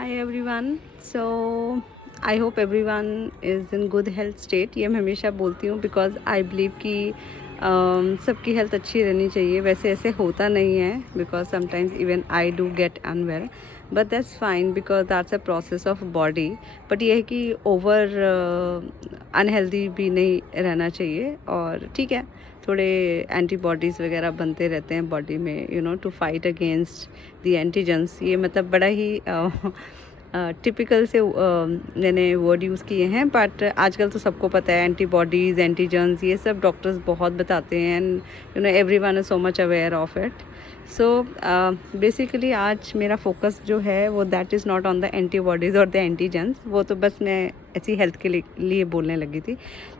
Hi everyone. So I hope everyone is in good health state. ये मैं हमेशा बोलती हूँ because I believe कि सबकी हेल्थ अच्छी रहनी चाहिए. वैसे ऐसे होता नहीं है because sometimes even I do get unwell. But that's fine because that's a process of body. But ये है कि over unhealthy भी नहीं रहना चाहिए और ठीक है थोड़े एंटीबॉडीज़ वगैरह बनते रहते हैं बॉडी में to fight against the antigens. ये मतलब बड़ा ही टिपिकल से मैंने वर्ड यूज़ किए हैं बट आजकल तो सबको पता है एंटीबॉडीज़ एंटीजन्स ये सब डॉक्टर्स बहुत बताते हैं and everyone is so much aware of it. So basically आज मेरा फोकस जो है वो that is not on the antibodies और द एंटीजन्स. वो तो बस मैं ऐसी हेल्थ के लिए बोलने लगी थी.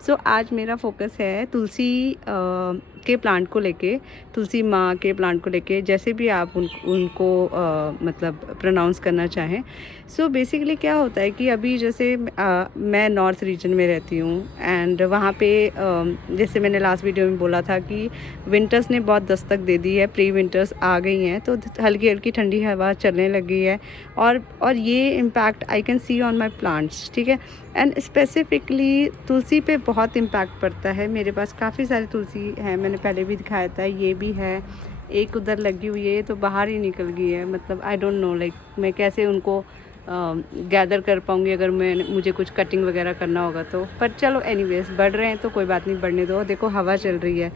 सो आज मेरा फोकस है तुलसी के प्लांट को लेके, तुलसी माँ के प्लांट को लेके, जैसे भी आप उनको मतलब प्रोनाउंस करना चाहें. सो बेसिकली क्या होता है कि अभी जैसे मैं नॉर्थ रीजन में रहती हूँ एंड वहाँ पे जैसे मैंने लास्ट वीडियो में बोला था कि विंटर्स ने बहुत दस्तक दे दी है, प्री विंटर्स आ गई हैं तो हल्की हल्की ठंडी हवा चलने लगी है और ये impact I can see on my plants. ठीक है. एंड स्पेसिफिकली तुलसी पे बहुत इम्पैक्ट पड़ता है. मेरे पास काफ़ी सारी तुलसी हैं, मैंने पहले भी दिखाया था. ये भी है, एक उधर लगी हुई है, तो बाहर ही निकल गई है. मतलब आई डोंट नो लाइक मैं कैसे उनको गैदर कर पाऊँगी अगर मुझे कुछ कटिंग वगैरह करना होगा तो. पर चलो एनीवेज बढ़ रहे हैं तो कोई बात नहीं, बढ़ने दो. देखो हवा चल रही है,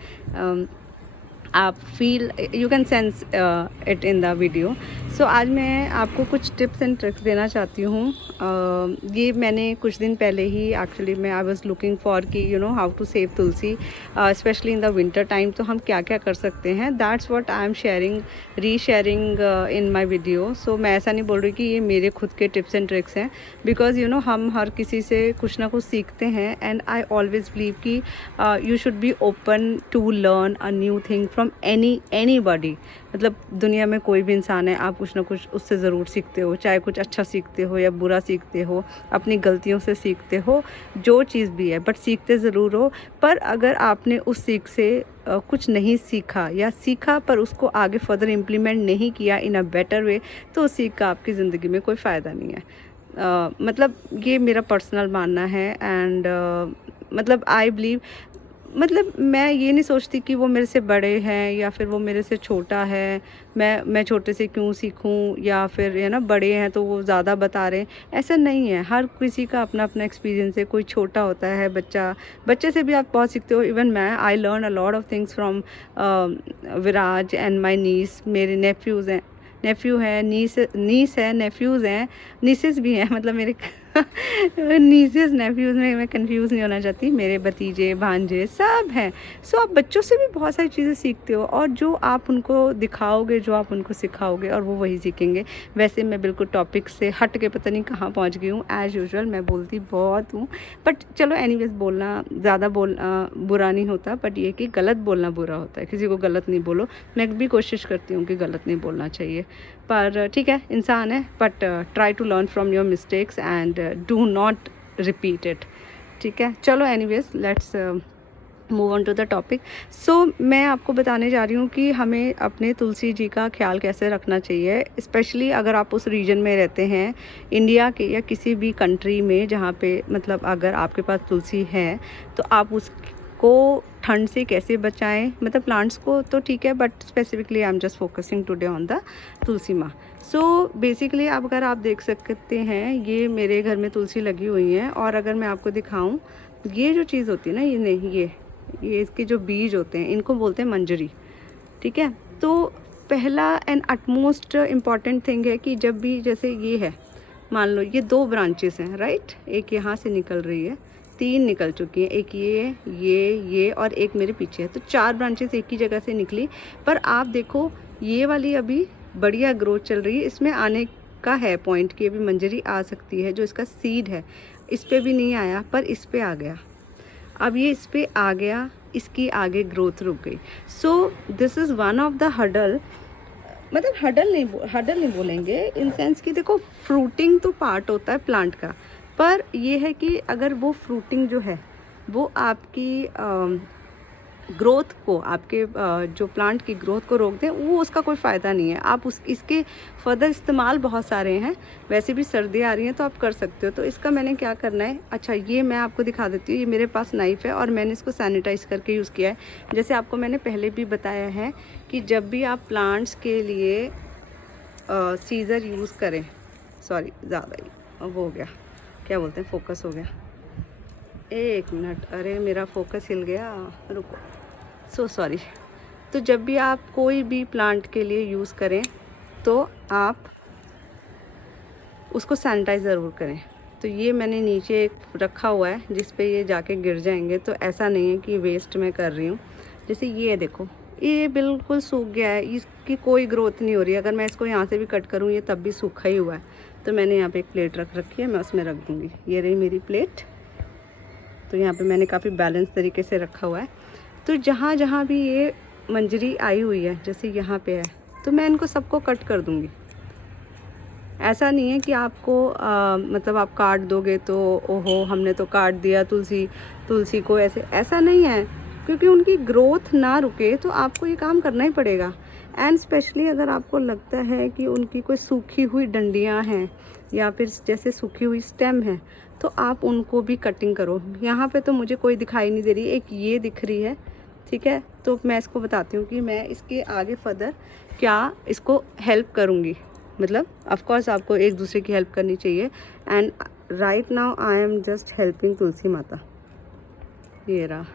आप feel you can sense it in the video. So आज मैं आपको कुछ टिप्स एंड ट्रिक्स देना चाहती हूँ. ये मैंने कुछ दिन पहले ही एक्चुअली मैं आई वाज लुकिंग फॉर कि how to save Tulsi specially in the winter time. तो हम क्या क्या कर सकते हैं, that's what I am sharing resharing in my video. So मैं ऐसा नहीं बोल रही कि ये मेरे खुद के टिप्स एंड ट्रिक्स हैं बिकॉज हम हर किसी से कुछ ना कुछ सीखते हैं एंड आई ऑलवेज बिलीव कि you should be open to learn a new thing from anybody. मतलब दुनिया में कोई भी इंसान है, आप कुछ ना कुछ उससे ज़रूर सीखते हो, चाहे कुछ अच्छा सीखते हो या बुरा सीखते हो, अपनी गलतियों से सीखते हो, जो चीज़ भी है, बट सीखते ज़रूर हो. पर अगर आपने उस सीख से कुछ नहीं सीखा या सीखा पर उसको आगे फर्दर इम्प्लीमेंट नहीं किया इन अ बेटर वे, तो उस सीख का आपकी ज़िंदगी में कोई फ़ायदा नहीं है. मतलब ये मेरा पर्सनल मानना है एंड मतलब आई बिलीव, मतलब मैं ये नहीं सोचती कि वो मेरे से बड़े हैं या फिर वो मेरे से छोटा है, मैं छोटे से क्यों सीखूं या फिर बड़े हैं तो वो ज़्यादा बता रहे हैं. ऐसा नहीं है. हर किसी का अपना अपना एक्सपीरियंस है. कोई छोटा होता है बच्चे से भी आप बहुत सीखते हो. इवन मैं I learn a lot of things from Viraj and my niece. मेरे नेफ्यू है, नीस है, नेफ्यूज़ हैं, नीसेस भी हैं. मतलब मेरे नीसेस नेफ्यूज़ में मैं कंफ्यूज नहीं होना चाहती. मेरे भतीजे भांजे सब हैं. सो आप बच्चों से भी बहुत सारी चीज़ें सीखते हो और जो आप उनको दिखाओगे, जो आप उनको सिखाओगे और वो वही सीखेंगे. वैसे मैं बिल्कुल टॉपिक से हट के पता नहीं कहाँ पहुँच गई हूँ. एज़ यूजुअल मैं बोलती बहुत हूँ बट चलो एनीवेज बोलना ज़्यादा बुरा नहीं होता. बट ये कि गलत बोलना बुरा होता है. किसी को गलत नहीं बोलो. मैं भी कोशिश करती हूँ कि गलत नहीं बोलना चाहिए, पर ठीक है इंसान है. But try to learn from your mistakes and do not repeat it. ठीक है. चलो anyways let's move on to the topic. So मैं आपको बताने जा रही हूँ कि हमें अपने तुलसी जी का ख्याल कैसे रखना चाहिए, स्पेशली अगर आप उस रीजन में रहते हैं इंडिया के या किसी भी कंट्री में जहाँ पे मतलब अगर आपके पास तुलसी है तो आप उसको ठंड से कैसे बचाएं. मतलब प्लांट्स को तो ठीक है but specifically I am just focusing today on the Tulsi माँ. सो बेसिकली अगर आप देख सकते हैं ये मेरे घर में तुलसी लगी हुई है और अगर मैं आपको दिखाऊं, ये जो चीज़ होती है ना, ये नहीं, ये इसके जो बीज होते हैं इनको बोलते हैं मंजरी. ठीक है. तो पहला एंड अटमोस्ट इम्पॉर्टेंट थिंग है कि जब भी जैसे ये है, मान लो ये 2 ब्रांचेस हैं, राइट. एक यहाँ से निकल रही है, 3 निकल चुकी हैं, एक ये और एक मेरे पीछे है, तो 4 ब्रांचेस एक ही जगह से निकली. पर आप देखो ये वाली अभी बढ़िया ग्रोथ चल रही है. इसमें आने का है पॉइंट कि अभी मंजरी आ सकती है. जो इसका सीड है इस पे भी नहीं आया पर इस पे आ गया. अब ये इस पे आ गया, इसकी आगे ग्रोथ रुक गई. So this is one of the huddle. मतलब हडल नहीं बोलेंगे इन सेंस कि देखो फ्रूटिंग तो पार्ट होता है प्लांट का, पर ये है कि अगर वो फ्रूटिंग जो है वो आपकी ग्रोथ को, आपके जो प्लांट की ग्रोथ को रोक दें, वो उसका कोई फ़ायदा नहीं है। आप इसके फर्दर इस्तेमाल बहुत सारे हैं, वैसे भी सर्दी आ रही है तो आप कर सकते हो। तो इसका मैंने क्या करना है, अच्छा ये मैं आपको दिखा देती हूँ। ये मेरे पास नाइफ़ है और मैंने इसको सैनिटाइज़ करके यूज़ किया है। जैसे आपको मैंने पहले भी बताया है कि जब भी आप प्लांट्स के लिए सीज़र यूज़ करें, सॉरी ज़्यादा ही वो हो गया, क्या बोलते हैं, फोकस हो गया, एक मिनट, अरे मेरा फोकस हिल गया, रुको, सो सॉरी। तो जब भी आप कोई भी प्लांट के लिए यूज़ करें तो आप उसको सैनिटाइज ज़रूर करें। तो ये मैंने नीचे एक रखा हुआ है जिस पे ये जाके गिर जाएंगे, तो ऐसा नहीं है कि वेस्ट मैं कर रही हूँ। जैसे ये देखो, ये बिल्कुल सूख गया है, इसकी कोई ग्रोथ नहीं हो रही है। अगर मैं इसको यहाँ से भी कट करूँ ये तब भी सूखा ही हुआ है। तो मैंने यहाँ पे एक प्लेट रख रखी है, मैं उसमें रख दूँगी। ये रही मेरी प्लेट। तो यहाँ पे मैंने काफ़ी बैलेंस तरीके से रखा हुआ है। तो जहाँ जहाँ भी ये मंजरी आई हुई है, जैसे यहाँ पे है, तो मैं इनको सबको कट कर दूँगी। ऐसा नहीं है कि आपको मतलब आप काट दोगे तो ओहो हमने तो काट दिया तुलसी को, ऐसा नहीं है। क्योंकि उनकी ग्रोथ ना रुके तो आपको ये काम करना ही पड़ेगा। एंड स्पेशली अगर आपको लगता है कि उनकी कोई सूखी हुई डंडियाँ हैं या फिर जैसे सूखी हुई स्टेम है, तो आप उनको भी कटिंग करो। यहाँ पे तो मुझे कोई दिखाई नहीं दे रही, एक ये दिख रही है, ठीक है। तो मैं इसको बताती हूँ कि मैं इसके आगे फर्दर क्या इसको हेल्प करूँगी। मतलब ऑफ कोर्स आपको एक दूसरे की हेल्प करनी चाहिए। And right now I am just helping Tulsi माता। ये रहा,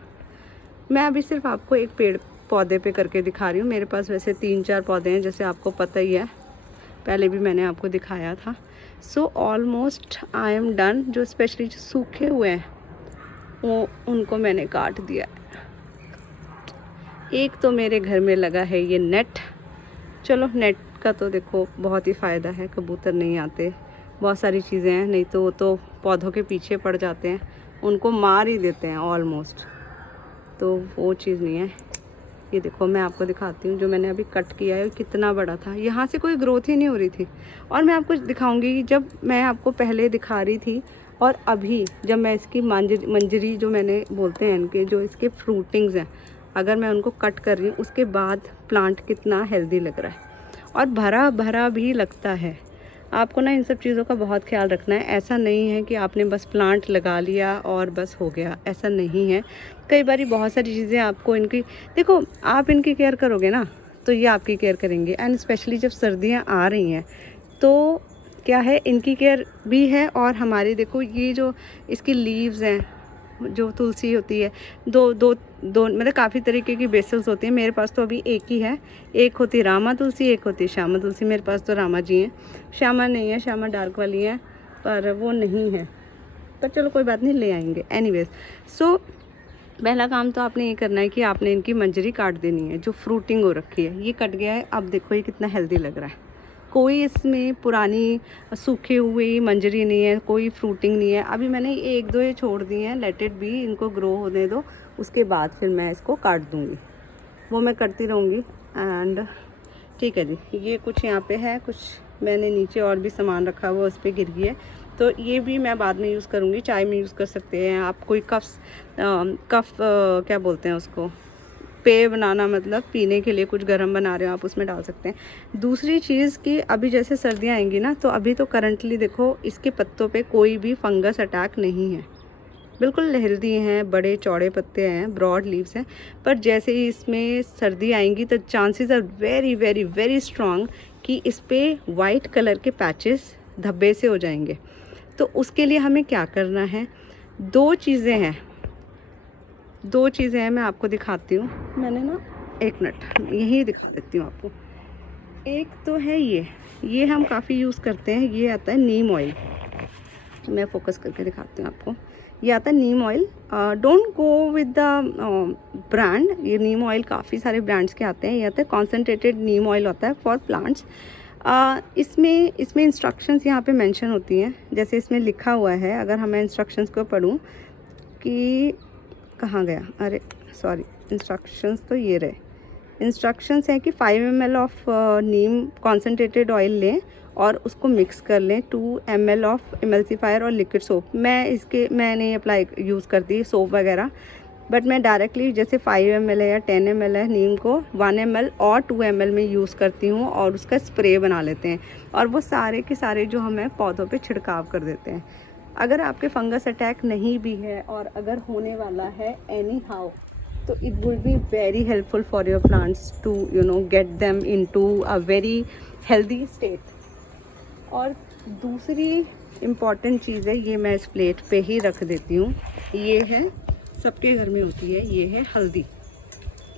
मैं अभी सिर्फ आपको एक पेड़ पौधे पे करके दिखा रही हूँ। मेरे पास वैसे 3-4 पौधे हैं, जैसे आपको पता ही है, पहले भी मैंने आपको दिखाया था। So almost I am done. जो स्पेशली जो सूखे हुए हैं वो उनको मैंने काट दिया है। एक तो मेरे घर में लगा है ये नेट। चलो नेट का तो देखो बहुत ही फ़ायदा है, कबूतर नहीं आते, बहुत सारी चीज़ें हैं, नहीं तो वो तो पौधों के पीछे पड़ जाते हैं, उनको मार ही देते हैं ऑलमोस्ट। तो वो चीज़ नहीं है। ये देखो मैं आपको दिखाती हूँ, जो मैंने अभी कट किया है कितना बड़ा था, यहाँ से कोई ग्रोथ ही नहीं हो रही थी। और मैं आपको दिखाऊंगी कि जब मैं आपको पहले दिखा रही थी और अभी जब मैं इसकी मंजरी जो मैंने बोलते हैं इनके जो इसके फ्रूटिंग्स हैं, अगर मैं उनको कट कर रही हूँ उसके बाद प्लांट कितना हेल्दी लग रहा है और भरा भरा भी लगता है। आपको ना इन सब चीज़ों का बहुत ख्याल रखना है। ऐसा नहीं है कि आपने बस प्लांट लगा लिया और बस हो गया, ऐसा नहीं है। कई बार बहुत सारी चीज़ें आपको इनकी, देखो आप इनकी केयर करोगे ना तो ये आपकी केयर करेंगे। एंड स्पेशली जब सर्दियाँ आ रही हैं तो क्या है, इनकी केयर भी है। और हमारी देखो ये जो इसकी लीव्स हैं, जो तुलसी होती है, दो मतलब काफ़ी तरीके की बेसल्स होती हैं। मेरे पास तो अभी एक ही है, एक होती रामा तुलसी, एक होती श्यामा तुलसी। मेरे पास तो रामा जी हैं, श्यामा नहीं है, श्यामा डार्क वाली है, पर वो नहीं है, पर चलो कोई बात नहीं, ले आएंगे। एनीवेज, सो पहला काम तो आपने ये करना है कि आपने इनकी मंजरी काट देनी है, जो फ्रूटिंग हो रखी है। ये कट गया है, अब देखो ये कितना हेल्दी लग रहा है। कोई इसमें पुरानी सूखी हुई मंजरी नहीं है, कोई फ्रूटिंग नहीं है। अभी मैंने 1-2 ये छोड़ दिए हैं, लेट इट बी, इनको ग्रो होने दो, उसके बाद फिर मैं इसको काट दूँगी। वो मैं करती रहूँगी। एंड ठीक है जी, ये कुछ यहाँ पे है, कुछ मैंने नीचे और भी सामान रखा हुआ उस पर गिर गई है, तो ये भी मैं बाद में यूज़ करूँगी। चाय में यूज़ कर सकते हैं आप। कोई कफ क्या बोलते हैं उसको, पेय बनाना, मतलब पीने के लिए कुछ गर्म बना रहे हो आप, उसमें डाल सकते हैं। दूसरी चीज़ कि अभी जैसे सर्दियाँ आएंगी ना, तो अभी तो करंटली देखो इसके पत्तों पे कोई भी फंगस अटैक नहीं है, बिल्कुल हेल्दी हैं, बड़े चौड़े पत्ते हैं, ब्रॉड लीव्स हैं। पर जैसे ही इसमें सर्दी आएंगी तो chances are very very very strong कि इस पर वाइट कलर के पैचेस धब्बे से हो जाएंगे। तो उसके लिए हमें क्या करना है, दो चीज़ें हैं, मैं आपको दिखाती हूँ। मैंने ना एक मिनट यही दिखा देती हूँ आपको। एक तो है ये हम काफ़ी यूज़ करते हैं, ये आता है नीम ऑयल। मैं फोकस करके दिखाती हूँ आपको। ये आता है neem oil. Don't go with the brand. ये नीम ऑयल काफ़ी सारे ब्रांड्स के आते हैं। ये आता है कॉन्सेंट्रेटेड नीम ऑयल होता है फॉर प्लांट्स। इसमें इंस्ट्रक्शंस यहाँ पे मेंशन होती हैं। जैसे इसमें लिखा हुआ है, अगर मैं इंस्ट्रक्शंस को पढूँ कि कहाँ गया, अरे सॉरी, इंस्ट्रक्शंस तो ये रहे। इंस्ट्रक्शंस है कि 5 ml of Neem concentrated oil लें और उसको मिक्स कर लें। 2 ml ऑफ इमल्सीफायर और लिक्विड सोप। मैं नहीं अप्लाई यूज़ करती सोप वगैरह, बट मैं डायरेक्टली जैसे 5 ml है या 10 ml है नीम को 1 ml और 2 ml में यूज़ करती हूँ और उसका स्प्रे बना लेते हैं और वो सारे के सारे जो हमें पौधों पे छिड़काव कर देते हैं। अगर आपके फंगस अटैक नहीं भी है और अगर होने वाला है एनी हाउ, तो it will be very helpful for your plants to get them into a very healthy state. और दूसरी इम्पॉर्टेंट चीज़ है, ये मैं इस प्लेट पे ही रख देती हूँ, ये है सबके घर में होती है, ये है हल्दी।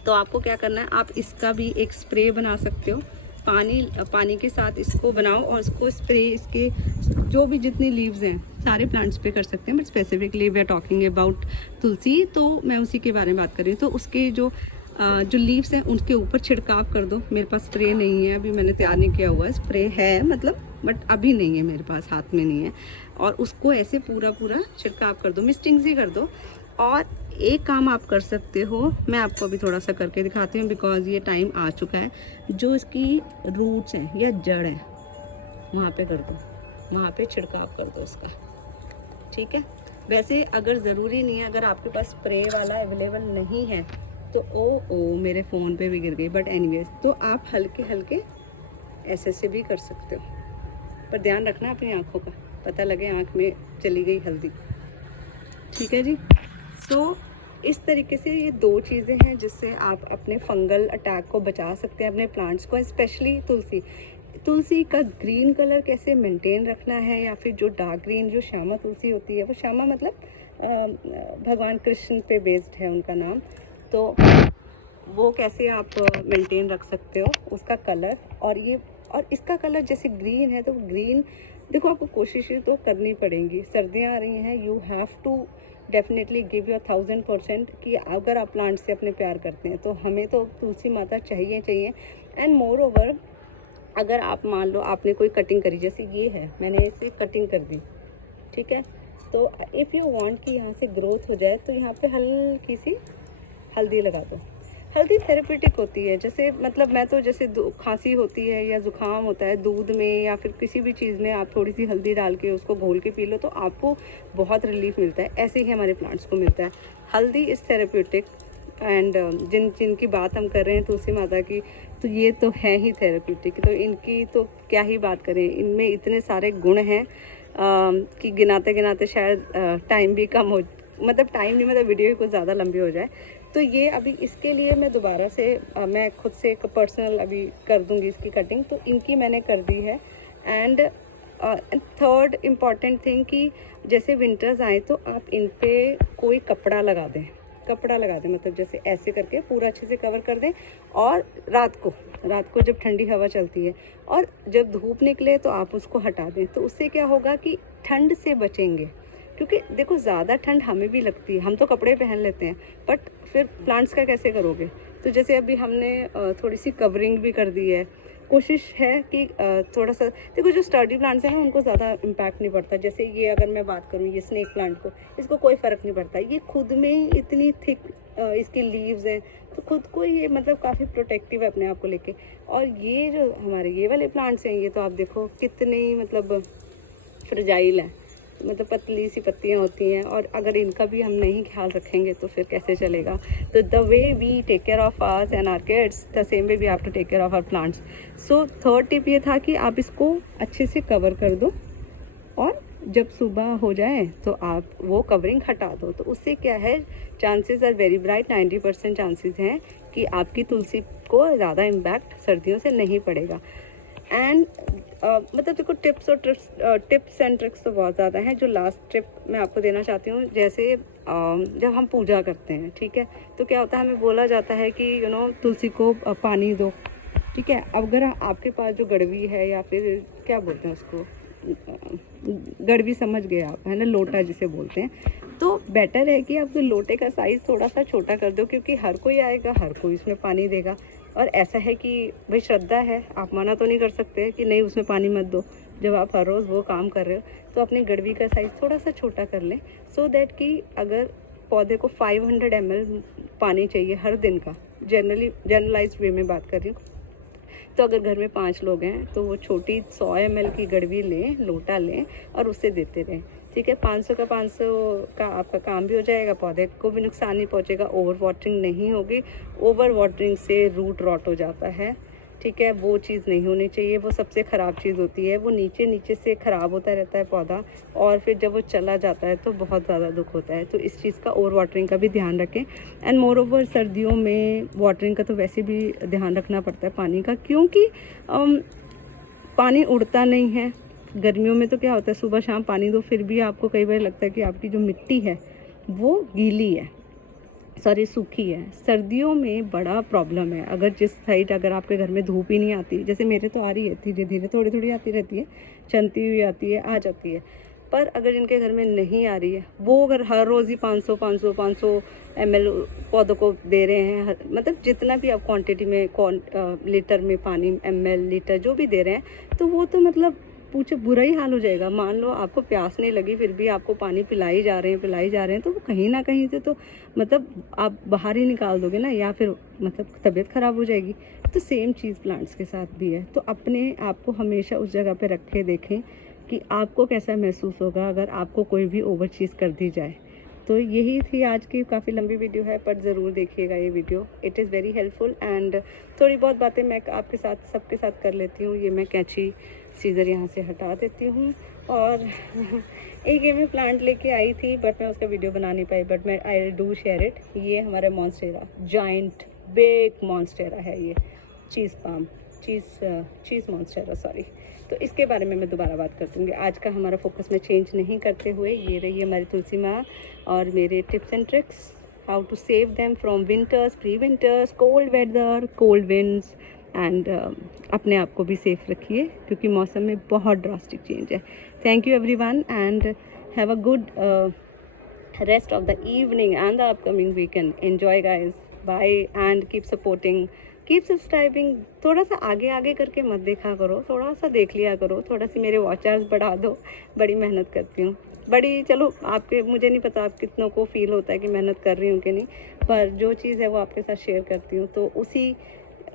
तो आपको क्या करना है, आप इसका भी एक स्प्रे बना सकते हो, पानी के साथ इसको बनाओ और इसको स्प्रे इसके जो भी जितनी लीव्स हैं सारे प्लांट्स पे कर सकते हैं, but specifically we are talking about Tulsi, तो मैं उसी के बारे में बात कर रही हूँ। तो उसके जो लीव्स हैं उनके ऊपर छिड़काव कर दो। मेरे पास स्प्रे नहीं है, अभी मैंने तैयार नहीं किया हुआ है, स्प्रे है मतलब बट अभी नहीं है मेरे पास, हाथ में नहीं है। और उसको ऐसे पूरा छिड़काव कर दो, मिस्टिंग सी कर दो। और एक काम आप कर सकते हो, मैं आपको अभी थोड़ा सा करके दिखाती हूँ बिकॉज ये टाइम आ चुका है। जो इसकी रूट्स हैं या जड़ है वहाँ पे कर दो, वहाँ पे छिड़काव कर दो इसका, ठीक है। वैसे अगर ज़रूरी नहीं है, अगर आपके पास स्प्रे वाला अवेलेबल नहीं है तो ओ मेरे फ़ोन पे भी गिर गई, बट एनीवेज तो आप हल्के हल्के ऐसे भी कर सकते हो, पर ध्यान रखना अपनी आँखों का, पता लगे आँख में चली गई हल्दी, ठीक है जी। सो इस तरीके से ये 2 चीज़ें हैं जिससे आप अपने फंगल अटैक को बचा सकते हैं अपने प्लांट्स को, स्पेशली तुलसी का ग्रीन कलर कैसे मेंटेन रखना है, या फिर जो डार्क ग्रीन जो श्यामा तुलसी होती है, वो श्यामा मतलब भगवान कृष्ण पे बेस्ड है उनका नाम, तो वो कैसे आप मेंटेन रख सकते हो उसका कलर। और इसका कलर जैसे ग्रीन है, तो ग्रीन देखो आपको कोशिशें तो करनी पड़ेंगी, सर्दियाँ आ रही हैं, you have to definitely give your 1000% कि अगर आप प्लांट से अपने प्यार करते हैं तो हमें तो तुलसी माता चाहिए। एंड मोर ओवर, अगर आप मान लो आपने कोई कटिंग करी, जैसे ये है मैंने इसे कटिंग कर दी, ठीक है, तो इफ़ यू वांट कि यहाँ से ग्रोथ हो जाए तो यहाँ पे हल्की सी हल्दी लगा दो। हल्दी थेरेप्यूटिक होती है, जैसे मतलब मैं तो जैसे खांसी होती है या ज़ुकाम होता है, दूध में या फिर किसी भी चीज़ में आप थोड़ी सी हल्दी डाल के उसको घोल के पी लो तो आपको बहुत रिलीफ मिलता है। ऐसे ही हमारे प्लांट्स को मिलता है। हल्दी इज़ थेरेप्यूटिक एंड जिनकी बात हम कर रहे हैं तुलसी माता की, तो ये तो है ही थेरेप्यूटिक, तो इनकी तो क्या ही बात करें, इनमें इतने सारे गुण हैं कि गिनाते शायद टाइम भी कम हो, मतलब टाइम नहीं, मतलब वीडियो कुछ ज़्यादा लंबी हो जाए। तो ये अभी इसके लिए मैं दोबारा से मैं खुद से एक पर्सनल अभी कर दूंगी इसकी कटिंग, तो इनकी मैंने कर दी है। एंड थर्ड इम्पॉर्टेंट थिंग कि जैसे विंटर्स आए तो आप इन पे कोई कपड़ा लगा दें, मतलब जैसे ऐसे करके पूरा अच्छे से कवर कर दें। और रात को जब ठंडी हवा चलती है और जब धूप निकले तो आप उसको हटा दें, तो उससे क्या होगा कि ठंड से बचेंगे। क्योंकि देखो ज़्यादा ठंड हमें भी लगती है, हम तो कपड़े पहन लेते हैं, बट फिर प्लांट्स का कैसे करोगे। तो जैसे अभी हमने थोड़ी सी कवरिंग भी कर दी है, कोशिश है कि थोड़ा सा देखो जो स्टर्डी प्लांट्स हैं ना उनको ज़्यादा इम्पैक्ट नहीं पड़ता। जैसे ये अगर मैं बात करूँ ये स्नेक प्लांट को, इसको कोई फ़र्क नहीं पड़ता, ये खुद में ही इतनी थिक इसकी लीव्स हैं, तो खुद को ये मतलब काफ़ी प्रोटेक्टिव है अपने आप को लेके। और ये जो हमारे ये वाले प्लांट्स हैं, ये तो आप देखो कितने मतलब फ्रेजाइल हैं, मतलब पतली सी पत्तियाँ होती हैं, और अगर इनका भी हम नहीं ख्याल रखेंगे तो फिर कैसे चलेगा। तो the way we take care of ours and our kids, the same way we have to take care of our plants. So third tip ये था कि आप इसको अच्छे से कवर कर दो, और जब सुबह हो जाए तो आप वो कवरिंग हटा दो। तो उससे क्या है, chances are very bright, 90% chances हैं कि आपकी तुलसी को ज़्यादा इम्पैक्ट सर्दियों से नहीं पड़ेगा। एंड मतलब देखो टिप्स एंड ट्रिक्स तो बहुत ज़्यादा हैं। जो लास्ट टिप मैं आपको देना चाहती हूँ, जैसे जब हम पूजा करते हैं, ठीक है, तो क्या होता है, हमें बोला जाता है कि तुलसी को पानी दो, ठीक है। अब अगर आपके पास जो गड़वी है, या फिर क्या बोलते हैं उसको, गड़वी समझ गए आप, है ना, लोटा जिसे बोलते हैं, तो बेटर है कि आप लोटे का साइज़ थोड़ा सा छोटा कर दो, क्योंकि हर कोई आएगा, हर कोई इसमें पानी देगा। और ऐसा है कि भाई श्रद्धा है, आप मना तो नहीं कर सकते कि नहीं उसमें पानी मत दो, जब आप हर रोज़ वो काम कर रहे हो। तो अपने गड़वी का साइज़ थोड़ा सा छोटा कर लें, सो दैट कि अगर पौधे को 500 ml पानी चाहिए हर दिन का, जनरलाइज्ड वे में बात कर रही हूँ, तो अगर घर में 5 लोग हैं तो वो छोटी 100 ml की गड़वी लें, लोटा लें और उससे देते रहें। ठीक है, 500 का 500 का आपका काम भी हो जाएगा, पौधे को भी नुकसान नहीं पहुंचेगा, ओवर वाटरिंग नहीं होगी। ओवर वाटरिंग से रूट रॉट हो जाता है। ठीक है, वो चीज़ नहीं होनी चाहिए, वो सबसे ख़राब चीज़ होती है। वो नीचे नीचे से ख़राब होता रहता है पौधा, और फिर जब वो चला जाता है तो बहुत ज़्यादा दुख होता है। तो इस चीज़ का ओवर वाटरिंग का भी ध्यान रखें। एंड मोर ओवर सर्दियों में वाटरिंग का तो वैसे भी ध्यान रखना पड़ता है पानी का, क्योंकि पानी उड़ता नहीं है। गर्मियों में तो क्या होता है, सुबह शाम पानी दो, फिर भी आपको कई बार लगता है कि आपकी जो मिट्टी है वो गीली है, सॉरी सूखी है। सर्दियों में बड़ा प्रॉब्लम है। अगर जिस साइड अगर आपके घर में धूप ही नहीं आती, जैसे मेरे तो आ रही है धीरे धीरे, थोड़ी थोड़ी आती रहती है, चलती हुई आती है, आ जाती है। पर अगर जिनके घर में नहीं आ रही है, वो अगर हर रोज़ ही 500 ml पौधों को दे रहे हैं, मतलब जितना भी आप क्वांटिटी में लीटर में पानी, ml लीटर जो भी दे रहे हैं, तो वो तो मतलब पूछे बुरा ही हाल हो जाएगा। मान लो आपको प्यास नहीं लगी, फिर भी आपको पानी पिलाई जा रहे हैं, तो वो कहीं ना कहीं से तो मतलब आप बाहर ही निकाल दोगे ना, या फिर मतलब तबीयत ख़राब हो जाएगी। तो सेम चीज़ प्लांट्स के साथ भी है। तो अपने आप को हमेशा उस जगह पे रखे देखें कि आपको कैसा महसूस होगा अगर आपको कोई भी ओवर चीज़ कर दी जाए। तो यही थी आज की, काफ़ी लंबी वीडियो है पर ज़रूर देखिएगा ये video, it is very helpful. And थोड़ी बहुत बातें मैं आपके साथ सबके साथ कर लेती हूँ। ये मैं कैंची सीज़र यहाँ से हटा देती हूँ। और एक ये मैं प्लांट लेके आई थी बट मैं उसका वीडियो बना नहीं पाई, बट मैं आई डू शेयर इट। ये हमारा मॉन्स्टेरा, जाइंट बिग मॉन्स्टेरा है ये, चीज़ मॉन्स्टेरा, सॉरी। तो इसके बारे में मैं दोबारा बात कर दूँगी। आज का हमारा फोकस मैं चेंज नहीं करते हुए, ये रही हमारी तुलसी माँ और मेरे tips and tricks, how to save them from winters, pre winters, cold weather, cold winds. And अपने आप को भी सेफ रखिए क्योंकि मौसम में बहुत ड्रास्टिक चेंज है। Thank you everyone and have a good rest of the evening and the upcoming weekend. Enjoy guys, bye and keep supporting, keep subscribing। थोड़ा सा आगे आगे करके मत देखा करो, थोड़ा सा देख लिया करो, थोड़ा सी मेरे वॉच आवर्स बढ़ा दो। बड़ी मेहनत करती हूँ, बड़ी, चलो आपके, मुझे नहीं पता आप कितनों को फील होता है कि मेहनत कर रही हूँ कि नहीं, पर जो चीज़ है वो आपके साथ शेयर करती हूँ। तो उसी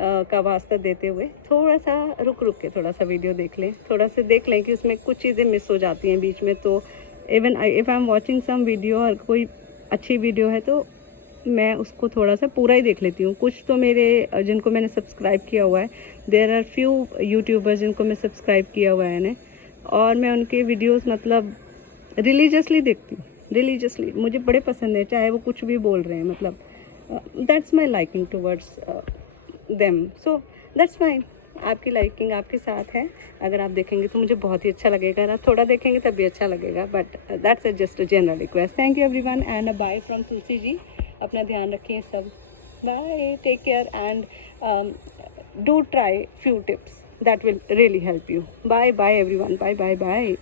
का वास्ता देते हुए थोड़ा सा रुक के थोड़ा सा वीडियो देख लें, थोड़ा सा देख लें कि उसमें कुछ चीज़ें मिस हो जाती हैं बीच में। तो even if I am watching some video और कोई अच्छी वीडियो है तो मैं उसको थोड़ा सा पूरा ही देख लेती हूँ। कुछ तो मेरे जिनको मैंने सब्सक्राइब किया हुआ है, देयर आर फ्यू यूट्यूबर्स जिनको मैं सब्सक्राइब किया हुआ है ने, और मैं उनके वीडियोस मतलब रिलीजियसली देखती हूँ, रिलीजियसली मुझे बड़े पसंद है, चाहे वो कुछ भी बोल रहे हैं, मतलब that's my liking towards them, so that's fine. आपकी लाइकिंग आपके साथ है, अगर आप देखेंगे तो मुझे बहुत ही अच्छा लगेगा, अगर आप थोड़ा देखेंगे तब भी अच्छा लगेगा, but that's just a general request. Thank you everyone and a bye from Tulsi ji. अपना ध्यान रखिए सब, bye, take care and do try few tips that will really help you. Bye bye everyone, bye bye bye.